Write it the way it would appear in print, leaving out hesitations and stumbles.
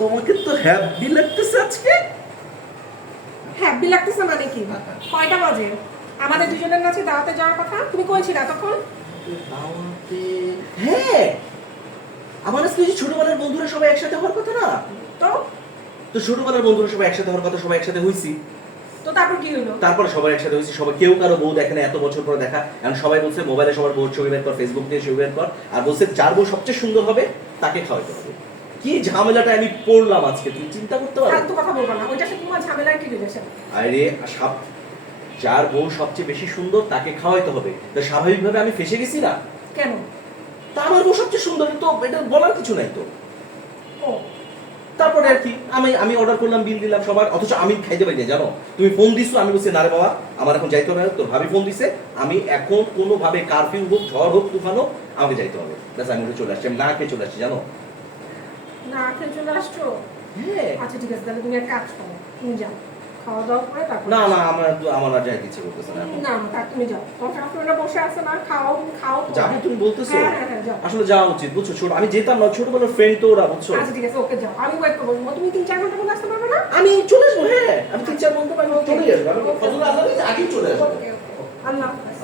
তোমাকে তো হ্যাপি লাগতেছে আজকে। হ্যাপি লাগতেছে মানে কি? কয়টা বাজে? আমাদের দুজনের কাছে দাওয়াতে যাওয়ার কথা, তুমি কই ছিলা তখন? দাওয়াতে? হ্যাঁ, আমার আজকে যে ছোটবেলার বন্ধুরা সবাই একসাথে হওয়ার কথা না? তো তো ছোটবেলার বন্ধুরা সবাই একসাথে হওয়ার কথা, সবাই একসাথে হইছি। তো তারপর কি হইলো? তারপরে সবাই একসাথে হয়েছে, সবাই কেউ কারো বউ দেখে না এত বছর পরে দেখা। এখন সবাই বলছে মোবাইলে সবার বউর ছবি বের কর, ফেসবুক দিয়ে ছবি বের কর, আর বলছে যার বউ সবচেয়ে সুন্দর হবে তাকে খাওয়াইতে হবে। কি ঝামেলাটা আমি পড়লাম আজকে, তুমি চিন্তা করতে পারো? ফালতু কথা বলবা না, ওইটা সে তোমার ঝামেলার কি রিলেশন? আরে যার বউ সবচেয়ে বেশি সুন্দর তাকে খাওয়াইতে হবে, তো স্বাভাবিকভাবে আমি ফেসে গেছি না? কেন? তা আমার বউ সবচেয়ে সুন্দর, তো এটা বলার কিছু নাই তো। ও তারপরে আর কি, আমি অর্ডার করলাম, বিল দিলাম সবার, অথচ আমি খাইতে পারি না জানো। তুমি ফোন দিছো, আমি বলছি না রে বাবা আমার এখন যাইতে হবে না, তোর ভাবি ফোন দিছে, আমি এখন কোনোভাবে কারফিউ হোক, ঝড় হোক, তুফান হোক, আমাকে যাইতে হবে। ব্যাস আমি চলে আসছি, আমি না খেয়ে চলে আসছি জানো। না খেয়ে চলে আসছো? হ্যাঁ। আচ্ছা ঠিক আছে, তাহলে তুমি এক কাজ করো, তুমি যাও খাওয়া দাওয়া করে তারপর। না না, আমার আর যাইতে ইচ্ছে করতেছে না এখন। না না, তার তুমি যাও, তোমার ফ্রেন্ডরা বসে আছে না, খাও খাও। যাবে তুমি বলতেছো? হ্যাঁ হ্যাঁ হ্যাঁ, যাও। আসলে যাওয়া উচিত বুঝছো, ছোট আমি যেতাম না, ছোটবেলার ফ্রেন্ড তো ওরা, বুঝছো। আচ্ছা ঠিক আছে, ওকে যাও, আমি ওয়েট করবো। তুমি 3-4 ঘন্টার মধ্যে আসতে পারবে না? আমি চলে আসবো, হ্যাঁ আমি 3-4 ঘন্টা চলে আসবো, আমি ফজর আজানের আগেই চলে আসবো। ওকে ওকে, আল্লাহ হাফেজ।